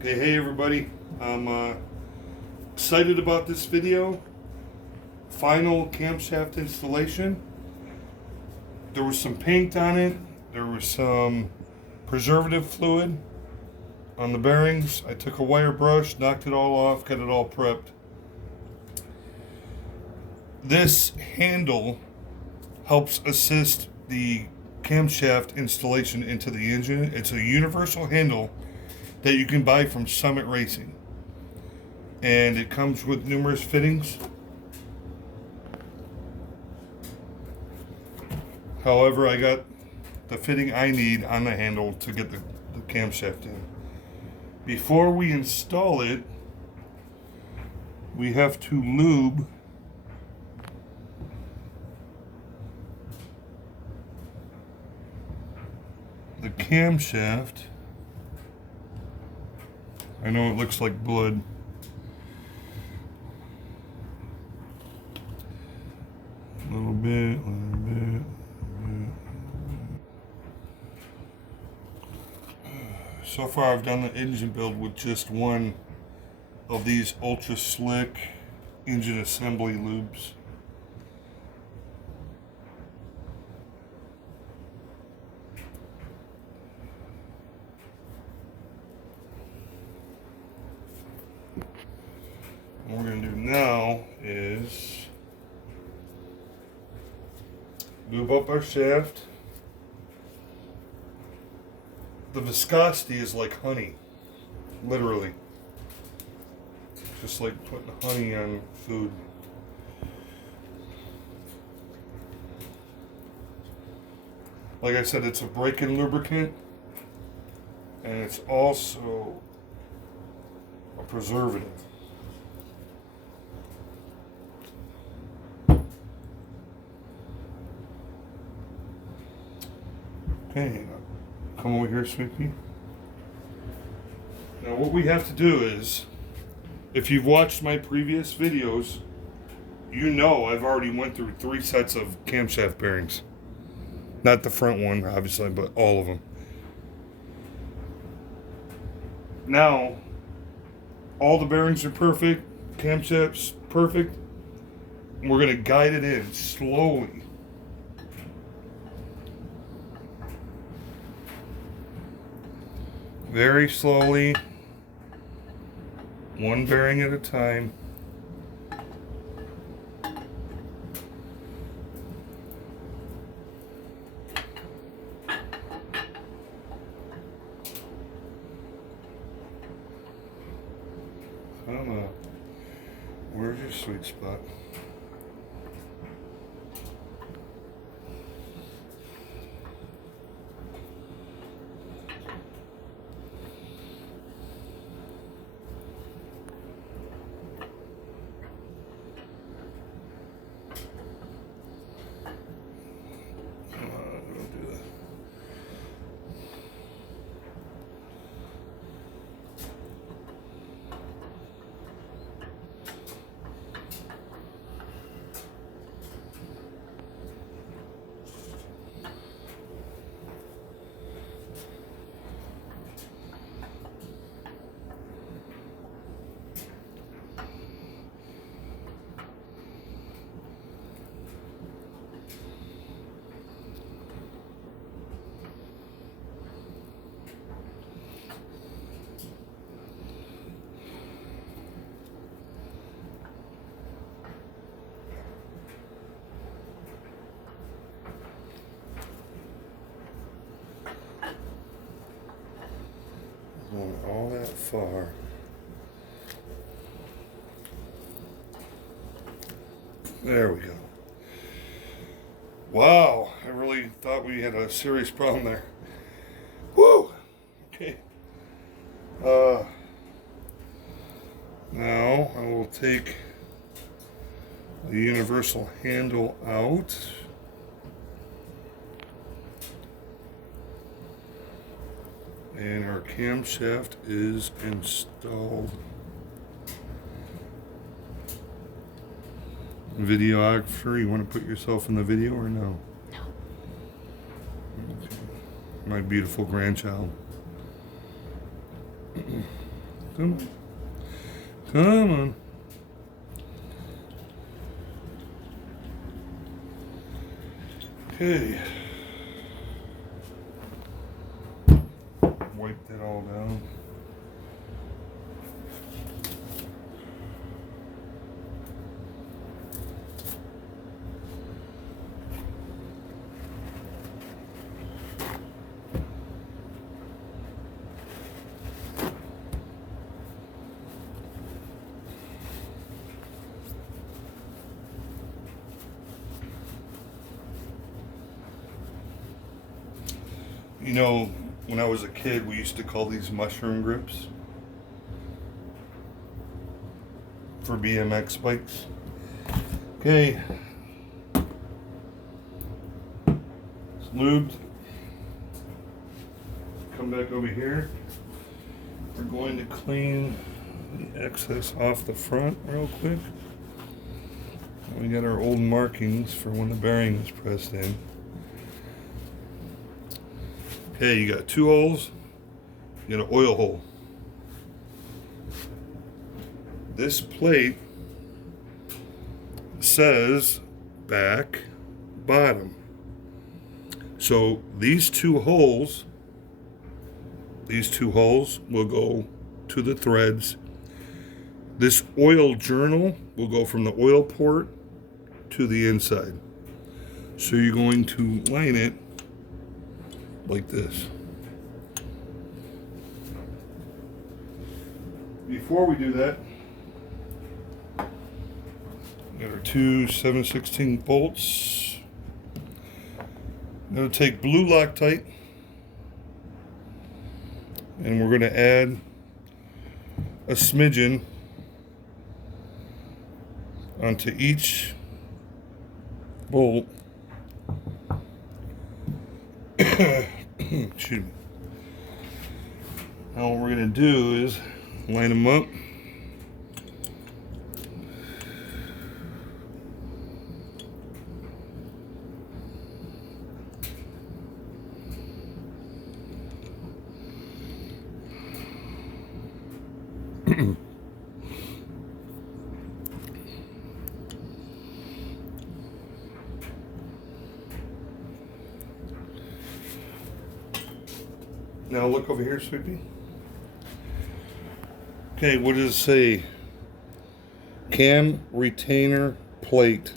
Okay, hey everybody. I'm excited about this video. Final camshaft installation. There was some paint on it. There was some preservative fluid on the bearings. I took a wire brush, knocked it all off, got it all prepped. This handle helps assist the camshaft installation into the engine. It's a universal handle that you can buy from Summit Racing, and it comes with numerous fittings. However, I got the fitting I need on the handle to get the camshaft in. Before we install it, we have to lube the camshaft. I know it looks like blood. A little bit. So far I've done the engine build with just one of these ultra slick engine assembly lubes. What we're going to do now is lube up our shaft. The viscosity is like honey, literally. Just like putting honey on food. Like I said, it's a break-in lubricant, and it's also a preservative. Okay, come over here, sweet pea. Now what we have to do is, if you've watched my previous videos, you know I've already went through 3 sets of camshaft bearings. Not the front one, obviously, but all of them. Now, all the bearings are perfect, camshaft's perfect. We're going to guide it in slowly. Very slowly, one bearing at a time. Come on, where's your sweet spot? Going all that far. There we go. Wow, I really thought we had a serious problem there. Woo! Okay. Now I will take the universal handle out. And our camshaft is installed. Videographer, you want to put yourself in the video or no? No. Okay. My beautiful grandchild. Come on. Come on. Okay. Wipe that all down. You know, when I was a kid, we used to call these mushroom grips for BMX bikes. Okay. It's lubed. Come back over here. We're going to clean the excess off the front real quick. We got our old markings for when the bearing is pressed in. Okay, you got two holes, you got an oil hole. This plate says back, bottom. So these two holes will go to the threads. This oil journal will go from the oil port to the inside. So you're going to line it like this. Before we do that, we got our two 7/16 bolts. I'm going to take blue Loctite and we're going to add a smidgen onto each bolt. Excuse me. Now what we're going to do is line them up. Now look over here, Sweepy. Okay, what does it say? Cam retainer plate,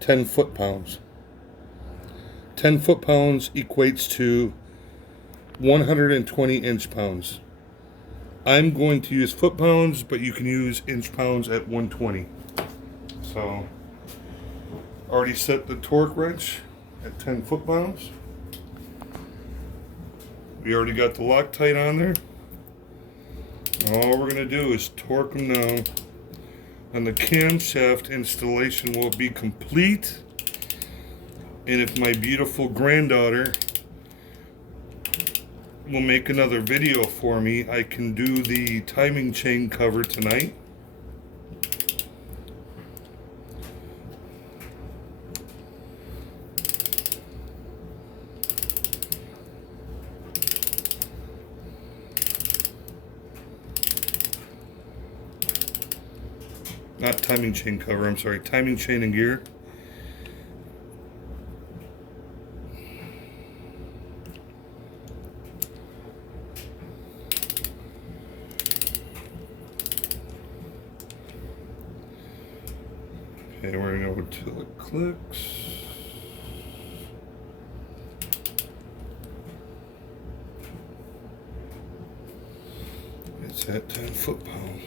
10 foot-pounds. 10 foot-pounds equates to 120 inch-pounds. I'm going to use foot-pounds, but you can use inch-pounds at 120. So, already set the torque wrench at 10 foot-pounds. We already got the Loctite on there. All we're going to do is torque them down, and the camshaft installation will be complete. And if my beautiful granddaughter will make another video for me, I can do the timing chain cover tonight. Not timing chain cover, I'm sorry, timing chain and gear. Okay, we're going to go to the clicks. It's at 10 foot-pounds.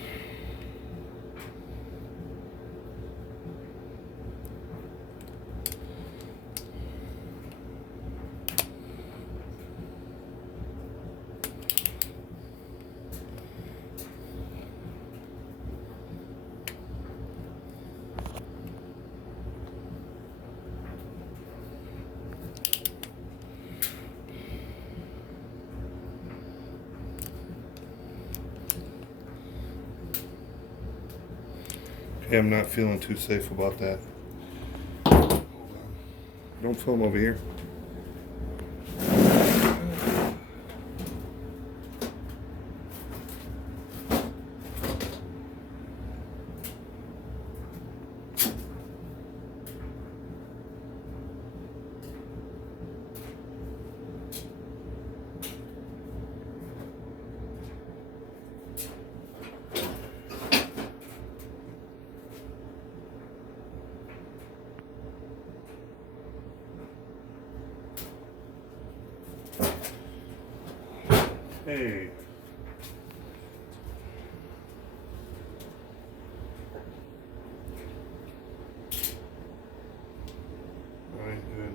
Okay, I'm not feeling too safe about that. Don't film over here. Okay. All right, good.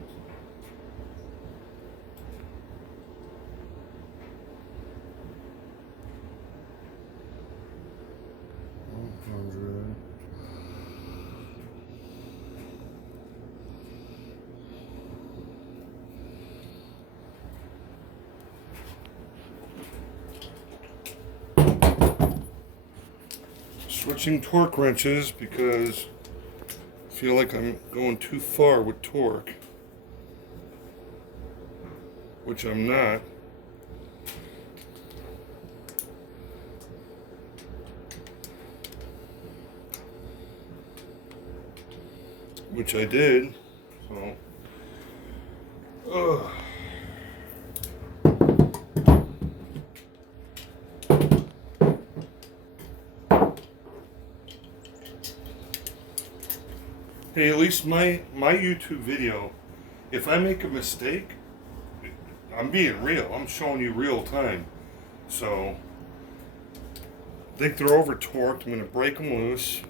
Switching torque wrenches because I feel like I'm going too far with torque, which I'm not. Which I did, so. Ugh. Hey, at least my YouTube video, if I make a mistake, I'm being real. I'm showing you real time. So, I think they're over torqued. I'm going to break them loose.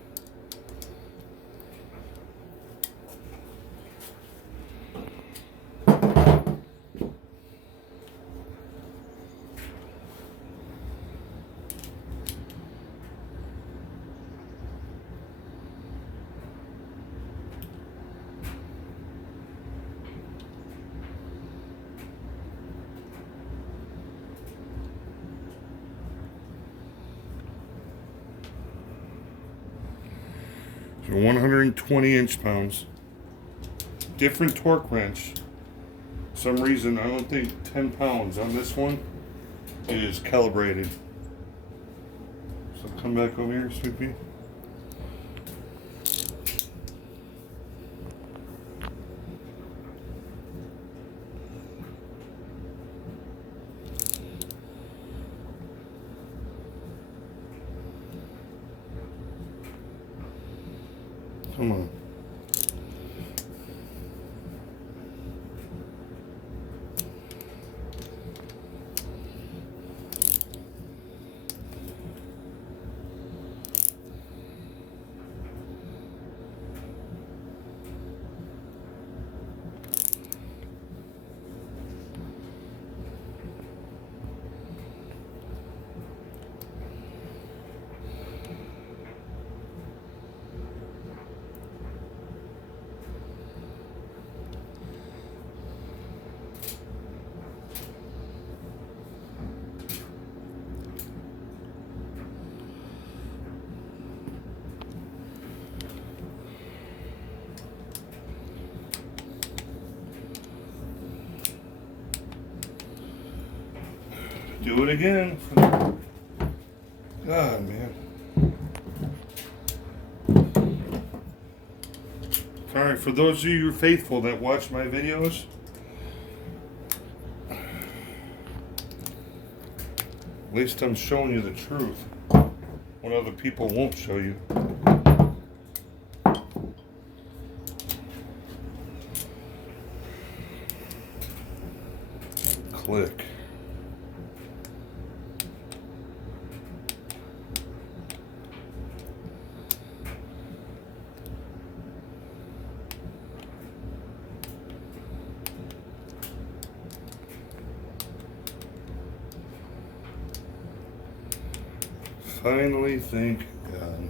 So 120 inch-pounds. Different torque wrench. For some reason, I don't think 10 pounds on this one is calibrated. So come back over here, Sweet Pea. Come on. Do it again. God, man. Alright, for those of you who are faithful that watch my videos, at least I'm showing you the truth. What other people won't show you. Click. Finally, thank God.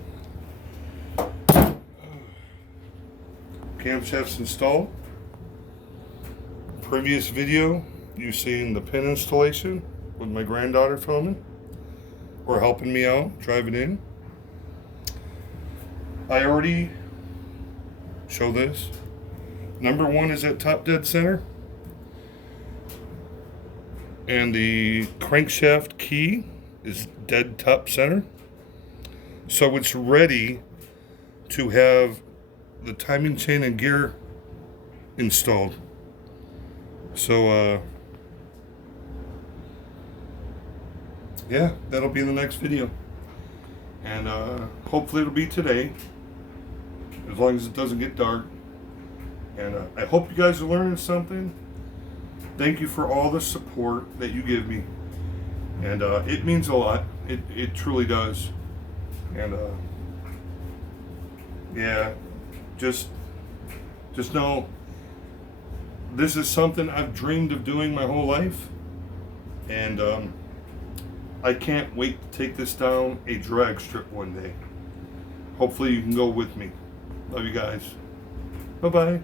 Camshaft's installed. Previous video, you've seen the pin installation with my granddaughter filming or helping me out, driving in. I already show this. Number one is at top dead center. And the crankshaft key is dead top center. So it's ready to have the timing chain and gear installed. So yeah, that'll be in the next video. And hopefully it'll be today, as long as it doesn't get dark. And I hope you guys are learning something. Thank you for all the support that you give me. And it means a lot. It truly does. And yeah, just know this is something I've dreamed of doing my whole life. And I can't wait to take this down a drag strip one day. Hopefully you can go with me. Love you guys. Bye-bye.